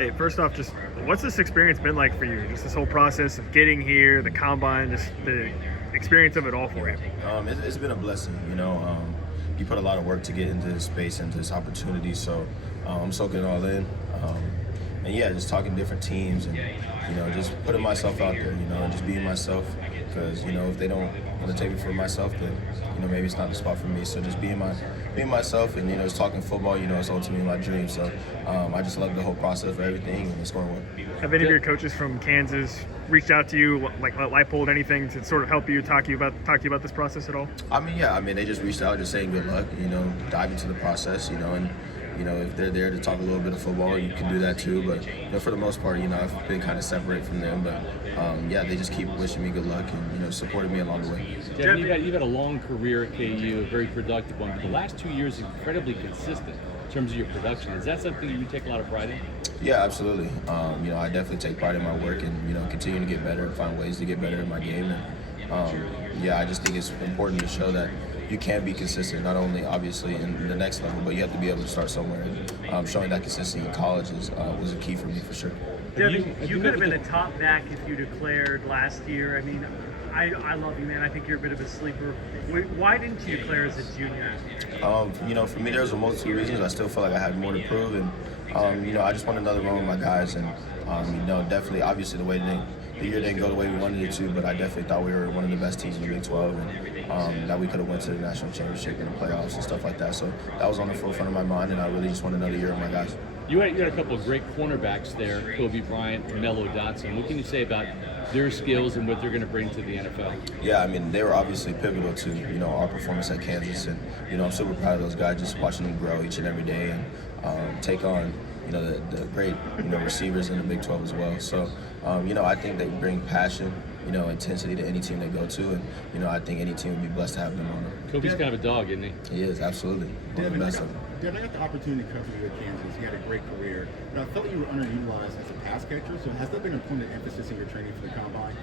Hey, first off, just what's this experience been like for you? Just this whole process of getting here, the combine, just the experience of it all for you. It's been a blessing. You put a lot of work to get into this space, into this opportunity. So I'm soaking it all in. And yeah, just talking to different teams and, just putting myself out there, and just being myself. Because, if they don't want to take me for myself, then, maybe it's not the spot for me. So just being myself and, just talking football, it's ultimately my dream. So I just love the whole process of everything and it's going well. Have any of your coaches from Kansas reached out to you, like Leipold, anything to sort of help you, talk to you about this process at all? They just reached out, just saying good luck, dive into the process, and if they're there to talk a little bit of football, you can do that too. But for the most part, I've been kind of separate from them. But they just keep wishing me good luck and supporting me along the way. Devin, you've had a long career at KU, a very productive one. But the last 2 years, incredibly consistent in terms of your production. Is that something you take a lot of pride in? Yeah, absolutely. I definitely take pride in my work and continue to get better and find ways to get better in my game. And I just think it's important to show that you can be consistent, not only obviously in the next level, but you have to be able to start somewhere. And showing that consistency in college was a key for me for sure. Devin, you could have been a top back if you declared last year. I mean, I love you, man. I think you're a bit of a sleeper. Why didn't you declare as a junior? For me, there's a multitude of reasons. I still feel like I had more to prove, and I just want another run with my guys, and definitely, obviously, the year didn't go the way we wanted it to, but I definitely thought we were one of the best teams in the Big 12, and that we could have went to the national championship and the playoffs and stuff like that. So that was on the forefront of my mind, and I really just want another year with my guys. You had a couple of great cornerbacks there, Kobe Bryant and Mello Dotson. What can you say about their skills and what they're going to bring to the NFL? Yeah, they were obviously pivotal to, our performance at Kansas. And, I'm super proud of those guys, just watching them grow each and every day and take on, the great, receivers in the Big 12 as well. So, I think they bring passion, intensity to any team they go to. And, I think any team would be blessed to have them on them. Kobe's kind of a dog, isn't he? He is, absolutely. Devin, I got the opportunity to cover you at Kansas. You had a great career, but I felt like you were underutilized as a pass catcher. So has that been a point of emphasis in your training for the combine?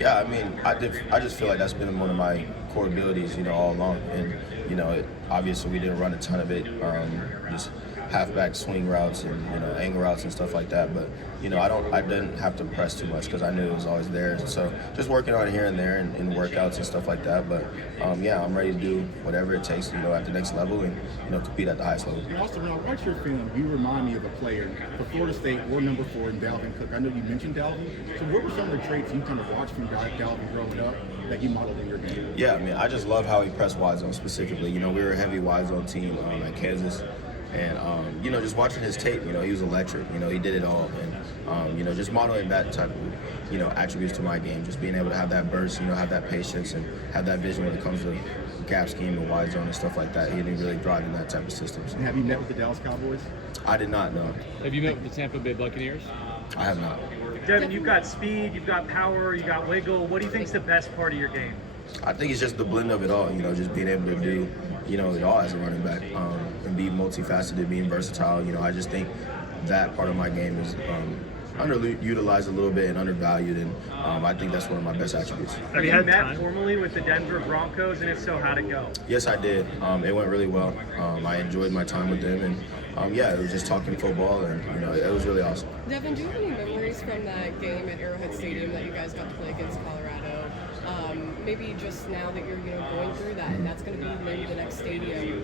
Yeah, I just feel like that's been one of my core abilities, all along. And, obviously we didn't run a ton of it, just halfback swing routes and, angle routes and stuff like that. But, I didn't have to press too much because I knew it was always there. So just working on it here and there in workouts and stuff like that. But, I'm ready to do whatever it takes, at the next level and, compete at the highest level. And also, when I watch your film, you remind me of a player for Florida State or number 4 in Dalvin Cook. I know you mentioned Dalvin. So what were some of the traits you kind of watched from Dalvin growing up that you modeled in your game? Yeah, I just love how he pressed wide zone specifically. We were a heavy wide zone team at Kansas. And, just watching his tape, he was electric. He did it all. And, just modeling that type of, attributes to my game, just being able to have that burst, have that patience and have that vision when it comes to gap scheme and wide zone and stuff like that. He didn't really thrive in that type of system. So. And have you met with the Dallas Cowboys? I did not, no. Have you met with the Tampa Bay Buccaneers? I have not. Devin, you've got speed, you've got power, you got wiggle. What do you think's the best part of your game? I think it's just the blend of it all, just being able to do, it all as a running back and be multifaceted, being versatile. I just think that part of my game is underutilized a little bit and undervalued, and I think that's one of my best attributes. Have you met formally with the Denver Broncos, and if so, how'd it go? Yes, I did. It went really well. I enjoyed my time with them, and it was just talking football, and it was really awesome. Devin, do you have any memories from that game at Arrowhead Stadium that you guys got to play against Colorado? Maybe just now that you're going through that, and that's going to be maybe the next stadium you're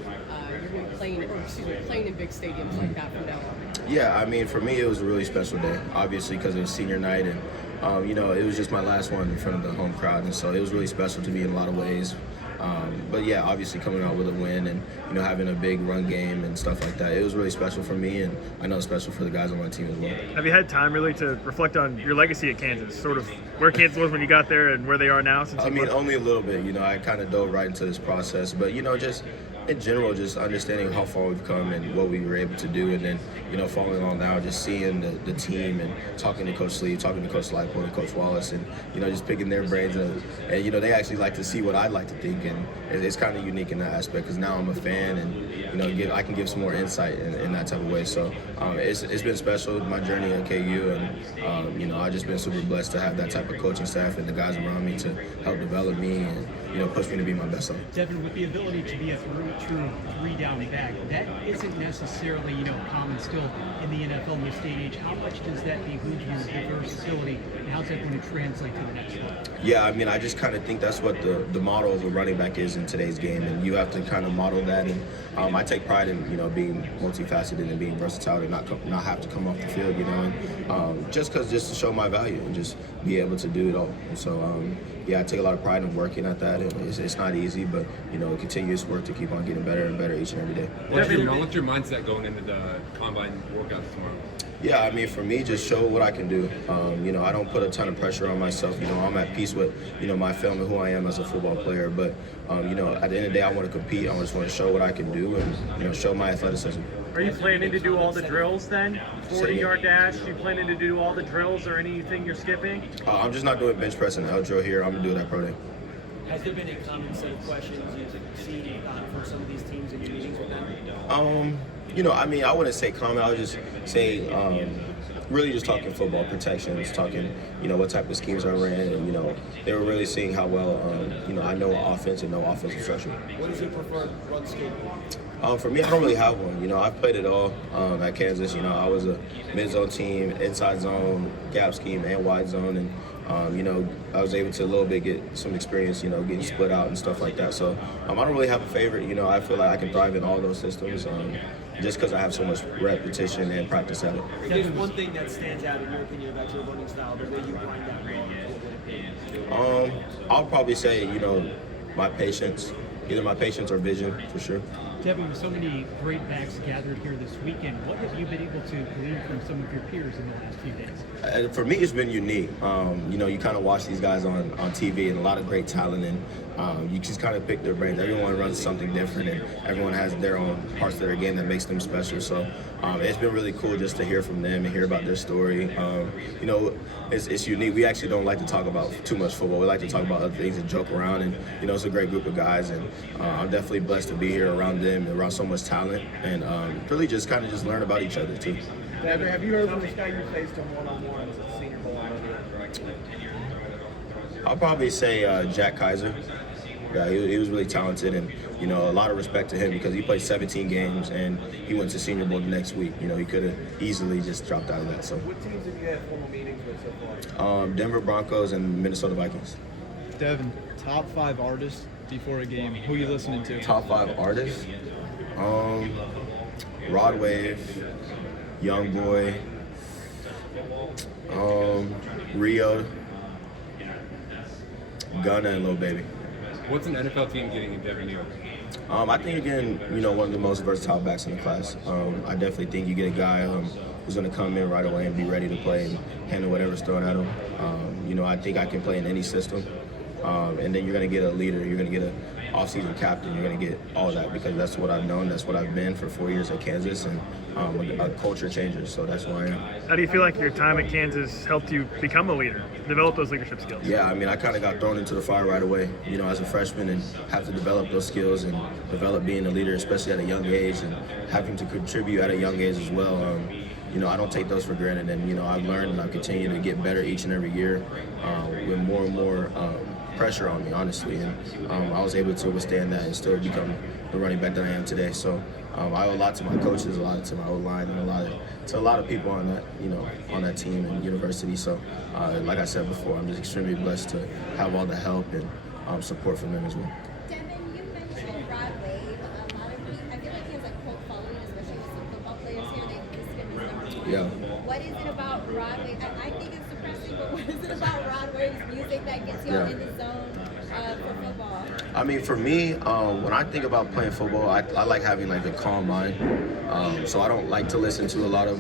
going to be playing in big stadiums like that from now on. Yeah, for me it was a really special day, obviously because it was senior night, and it was just my last one in front of the home crowd, and so it was really special to me in a lot of ways. But yeah, obviously coming out with a win and having a big run game and stuff like that, it was really special for me, and I know it's special for the guys on my team as well. Have you had time really to reflect on your legacy at Kansas, sort of where Kansas was when you got there and where they are now? Only a little bit. I kind of dove right into this process, but just in general, just understanding how far we've come and what we were able to do, and then following on now, just seeing the team and talking to Coach Lee, talking to Coach Leipold and Coach Wallace, and just picking their brains, and they actually like to see what I'd like to think, and it's kind of unique in that aspect because now I'm a fan, and I can give some more insight in that type of way. So it's been special, my journey at KU, and I've just been super blessed to have that type of coaching staff and the guys around me to help develop me and push me to be my best self. Devin, with the ability to be a true three-down back, that isn't necessarily, common still in the NFL in this day and age. How much does that behoove you, the versatility, and how's that going to translate to the next level? Yeah, I mean, I just kind of think that's what the model of a running back is in today's game, and you have to kind of model that. And I take pride in, being multifaceted and being versatile and not have to come off the field, and just to show my value and just be able to do it all. And so, I take a lot of pride in working at that, and it's not easy, but continuous work to keep on getting better and better each and every day. What's your mindset going into the combine workouts tomorrow? Yeah, I mean, for me, just show what I can do. I don't put a ton of pressure on myself. I'm at peace with, my film and who I am as a football player. But, at the end of the day, I want to compete. I just want to show what I can do and, show my athleticism. Are you planning to do all the drills then? 40-yard dash, you planning to do all the drills or anything you're skipping? I'm just not doing bench press and L drill here. I'm going to do it at pro day. Has there been a common set of questions you've seen from some of these teams in your meetings with them? I wouldn't say common. I would just say really just talking football protections, talking, what type of schemes I ran, and, they were really seeing how well, I know offense and know offensive structure. What is your preferred run scheme? For me, I don't really have one. I've played it all at Kansas. I was a mid-zone team, inside zone, gap scheme, and wide zone, and I was able to a little bit get some experience, getting split out and stuff like that. So I don't really have a favorite. I feel like I can thrive in all those systems just because I have so much repetition and practice at it. If there's one thing that stands out in your opinion about your running style, the way you wind that run, I'll probably say, my patience, either my patience or vision, for sure. Devin, with so many great backs gathered here this weekend, what have you been able to glean from some of your peers in the last few days? For me, it's been unique. You kind of watch these guys on TV and a lot of great talent, and you just kind of pick their brains. Everyone runs something different, and everyone has their own parts of their game that makes them special. So it's been really cool just to hear from them and hear about their story. It's unique. We actually don't like to talk about too much football. We like to talk about other things and joke around, and it's a great group of guys, and I'm definitely blessed to be here around them and around so much talent, and really just kind of just learn about each other too. Devin, have you heard from this guy you faced him one-on-one at the Senior Bowl? I'll probably say Jack Kaiser. Yeah, he was really talented, and a lot of respect to him because he played 17 games and he went to Senior Bowl the next week. He could have easily just dropped out of that. So. What teams have you had formal meetings with so far? Denver Broncos and Minnesota Vikings. Devin, top 5 artists before a game. Who are you listening to? Top 5 artists? Rod Wave, Young Boy, Rio, Gunna, and Lil Baby. What's an NFL team getting in Devin Neal? I think, again, one of the most versatile backs in the class. I definitely think you get a guy who's going to come in right away and be ready to play and handle whatever's thrown at him. I think I can play in any system. And then you're going to get a leader. You're going to get an off-season captain. You're going to get all that because that's what I've known. That's what I've been for 4 years at Kansas, and a culture changer. So that's who I am. How do you feel like your time at Kansas helped you become a leader, develop those leadership skills? Yeah, I kind of got thrown into the fire right away, as a freshman, and have to develop those skills and develop being a leader, especially at a young age, and having to contribute at a young age as well. I don't take those for granted, and I've learned and I continue to get better each and every year with more and more pressure on me, honestly, and I was able to withstand that and still become the running back that I am today. So I owe a lot to my coaches, a lot to my O-line, and a lot of people on that, on that team and university. So like I said before, I'm just extremely blessed to have all the help and support from them as well. Devin, you mentioned Rod Wave. A lot of people, I feel like he has a cult following, especially with some football players here. They listed him as number 1. Yeah. What is it about Rod Wave? I think it's depressing, but what is it about Rod Wave's music that gets you in the zone for football? For me, when I think about playing football, I like having a calm mind. So I don't like to listen to a lot of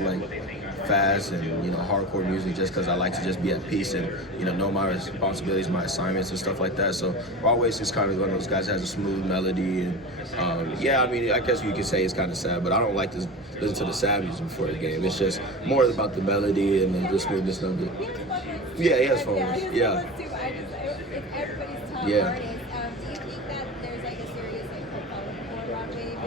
fast and hardcore music just because I like to just be at peace and know my responsibilities, my assignments and stuff like that. So always just kind of one of those guys that has a smooth melody and I guess you could say it's kind of sad, but I don't like to listen to the sad music before the game. It's just more about the melody and the smoothness of it. Yeah, he has fun. Yeah. It's everybody's top Yeah. artist. Do you think that there's a serious cult following for Rod Wave? Or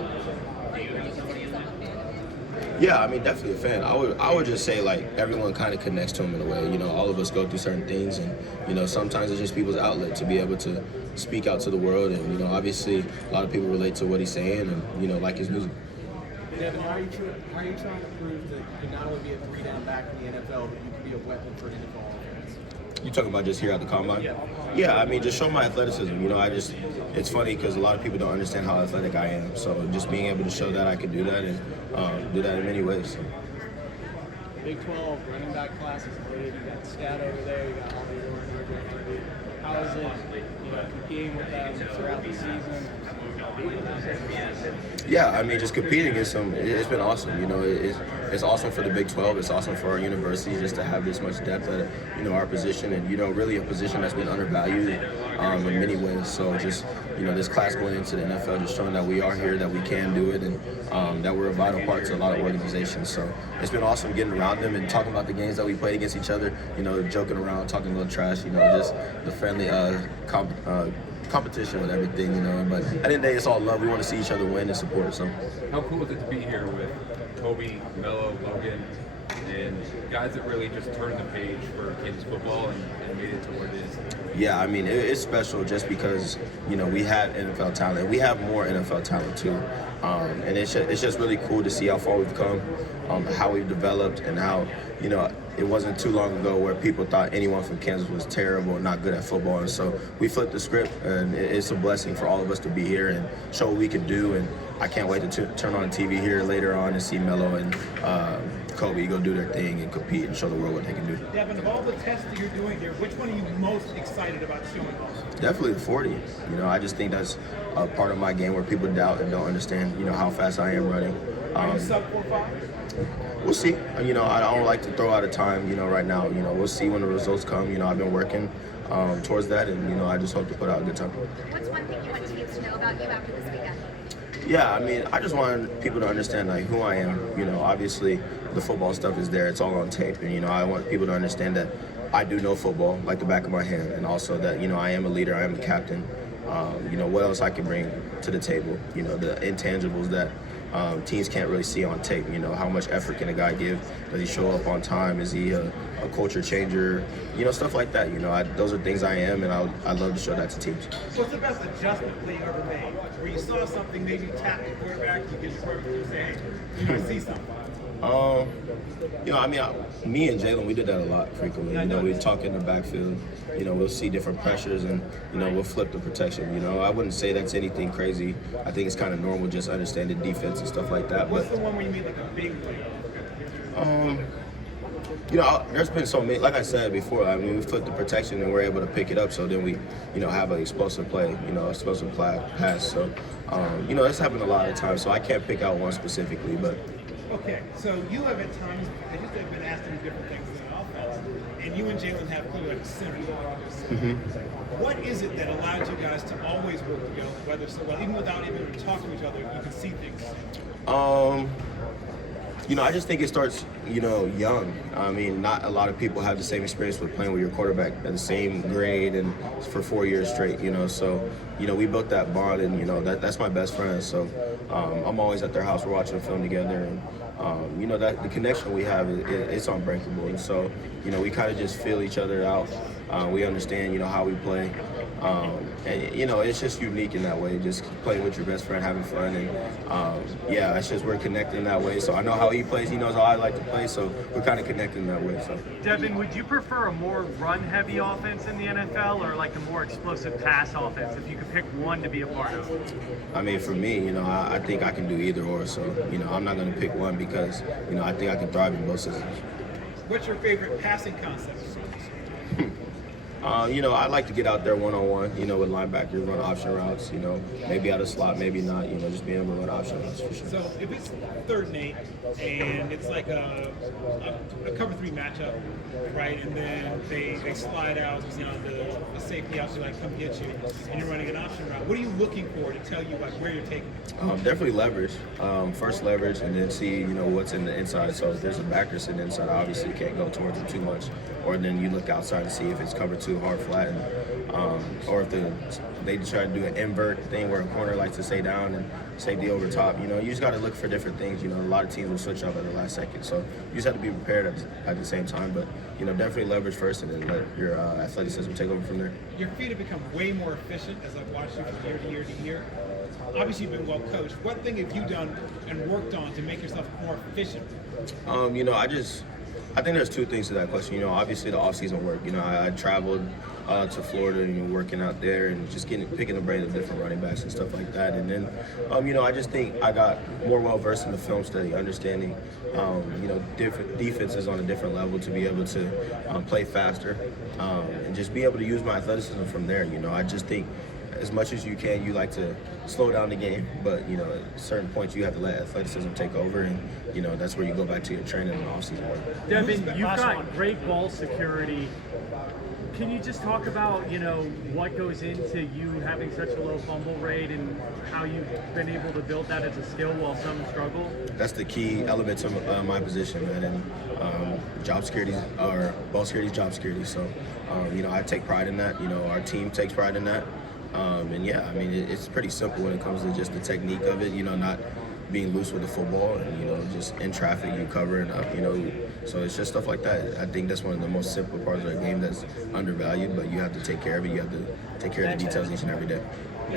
would you consider yourself a fan of it? Yeah, I mean, definitely a fan. I would just say, like, everyone kind of connects to him in a way. You know, all of us go through certain things, and, you know, sometimes it's just people's outlet to be able to speak out to the world. And, you know, obviously a lot of people relate to what he's saying and, you know, like his music. Devin, how are you trying to prove that you can not only be a 3-down back in the NFL, but you can be a weapon for NFL offense? You talking about just here at the combine? Yeah, I mean, just show my athleticism. You know, it's funny because a lot of people don't understand how athletic I am. So just being able to show that I can do that and do that in many ways. So. Big 12 running back class is great. You got Stat over there. You got Ollie Warren. How is it, you know, competing with them throughout the season? Yeah, I mean, just competing it's been awesome. You know, it's awesome for the Big 12. It's awesome for our university just to have this much depth at, you know, our position, and, you know, really a position that's been undervalued in many ways. So just, you know, this class going into the NFL, just showing that we are here, that we can do it, and that we're a vital part to a lot of organizations. So it's been awesome getting around them and talking about the games that we played against each other, you know, joking around, talking a little trash, you know, just the friendly competition with everything, you know. But at the end of the day, it's all love. We want to see each other win and support. So How cool is it to be here with Kobe, Melo, Logan, and guys that really just turned the page for Kansas football and made it to where it is? yeah, I mean, it's special just because, you know, we have NFL talent. We have more NFL talent too, and it's just really cool to see how far we've come, how we've developed, and how, you know, it wasn't too long ago where people thought anyone from Kansas was terrible and not good at football. And so we flipped the script, and it's a blessing for all of us to be here and show what we can do. And I can't wait to turn on TV here later on and see Melo and Kobe go do their thing and compete and show the world what they can do. Devin, of all the tests that you're doing here, which one are you most excited about showing off? Definitely the 40. You know, I just think that's a part of my game where people doubt and don't understand, you know, how fast I am running. Are you sub 4.5? We'll see. You know, I don't like to throw out a time, you know, right now. You know, we'll see when the results come. You know, I've been working towards that, and, you know, I just hope to put out a good time. What's one thing you want teams to know about you after this weekend? Yeah, I mean, I just want people to understand, like, who I am. You know, obviously the football stuff is there. It's all on tape. And, you know, I want people to understand that I do know football like the back of my hand, and also that, you know, I am a leader. I am a captain. You know, what else I can bring to the table. You know, the intangibles that teams can't really see on tape. You know, how much effort can a guy give? Does he show up on time? Is he a culture changer? You know, stuff like that. You know, those are things I am, and I love to show that to teams. What's the best adjustment play you ever made? Where you saw something, maybe you tap the quarterback, you get the quarterback and say, hey, you see something. You know, I mean, me and Jalen, we did that a lot frequently. You know, we talk in the backfield. You know, we'll see different pressures, and, you know, we'll flip the protection. You know, I wouldn't say that's anything crazy. I think it's kind of normal, just understanding defense and stuff like that. What's the one where you made like a big play? You know, there's been so many. Like I said before, I mean, we flipped the protection and we're able to pick it up. So then we, you know, have an explosive play. You know, explosive pass. So, you know, it's happened a lot of times. So I can't pick out one specifically, but. Okay, so you have at times, I just have been asked to do different things in the offense, and you and Jalen have clearly like a similar What is it that allowed you guys to always work together, whether so well, even without even talking to each other, you can see things? You know, I just think it starts, you know, young. I mean, not a lot of people have the same experience with playing with your quarterback at the same grade and for 4 years straight, you know. So, you know, we built that bond, and, you know, that's my best friend. So I'm always at their house. We're watching film together, and, you know, that the connection we have, it's unbreakable. And so, you know, we kind of just feel each other out. We understand, you know, how we play. And, you know, it's just unique in that way, just playing with your best friend, having fun. And, yeah, it's just we're connected in that way. So I know how he plays. He knows how I like to play. So we're kind of connected in that way. So, Devin, would you prefer a more run-heavy offense in the NFL or like a more explosive pass offense if you could pick one to be a part of? I mean, for me, you know, I think I can do either or. So, you know, I'm not going to pick one because, you know, I think I can thrive in both systems. What's your favorite passing concept? You know, I like to get out there one-on-one, you know, with linebackers, run option routes, you know, maybe out of slot, maybe not, you know, just being able to run option routes for sure. So if it's 3rd and 8 and it's like a cover 3 matchup, right, and then they slide out, you know, the safety out to like come get you, and you're running an option route, what are you looking for to tell you like where you're taking it? Definitely leverage. First leverage, and then see, you know, what's in the inside. So if there's a backer sitting inside, obviously you can't go towards him too much. Or then you look outside to see if it's covered too hard, flat, or if they try to do an invert thing where a corner likes to stay down, and safety over top. You know, you just got to look for different things. You know, a lot of teams will switch up at the last second, so you just have to be prepared at the same time. But you know, definitely leverage first, and then let your athleticism take over from there. Your feet have become way more efficient as I've watched you from year to year to year. Obviously, you've been well coached. What thing have you done and worked on to make yourself more efficient? You know, I think there's two things to that question. You know, obviously the off-season work. You know, I traveled to Florida and working out there and just picking the brains of different running backs and stuff like that. And then, you know, I just think I got more well-versed in the film study, understanding, you know, different defenses on a different level to be able to play faster and just be able to use my athleticism from there. You know, I just think as much as you can, you like to slow down the game, but you know, at certain points you have to let athleticism take over, and you know that's where you go back to your training and off-season work. Devin, you've got great ball security. Can you just talk about, you know, what goes into you having such a low fumble rate and how you've been able to build that as a skill while some struggle? That's the key element to my position, man, and job security, or ball security is job security. So, you know, I take pride in that. You know, our team takes pride in that. And yeah, I mean, it's pretty simple when it comes to just the technique of it, you know, not being loose with the football and, you know, just in traffic, you covering up, you know. So it's just stuff like that. I think that's one of the most simple parts of the game that's undervalued, but you have to take care of it. You have to take care of the details each and every day.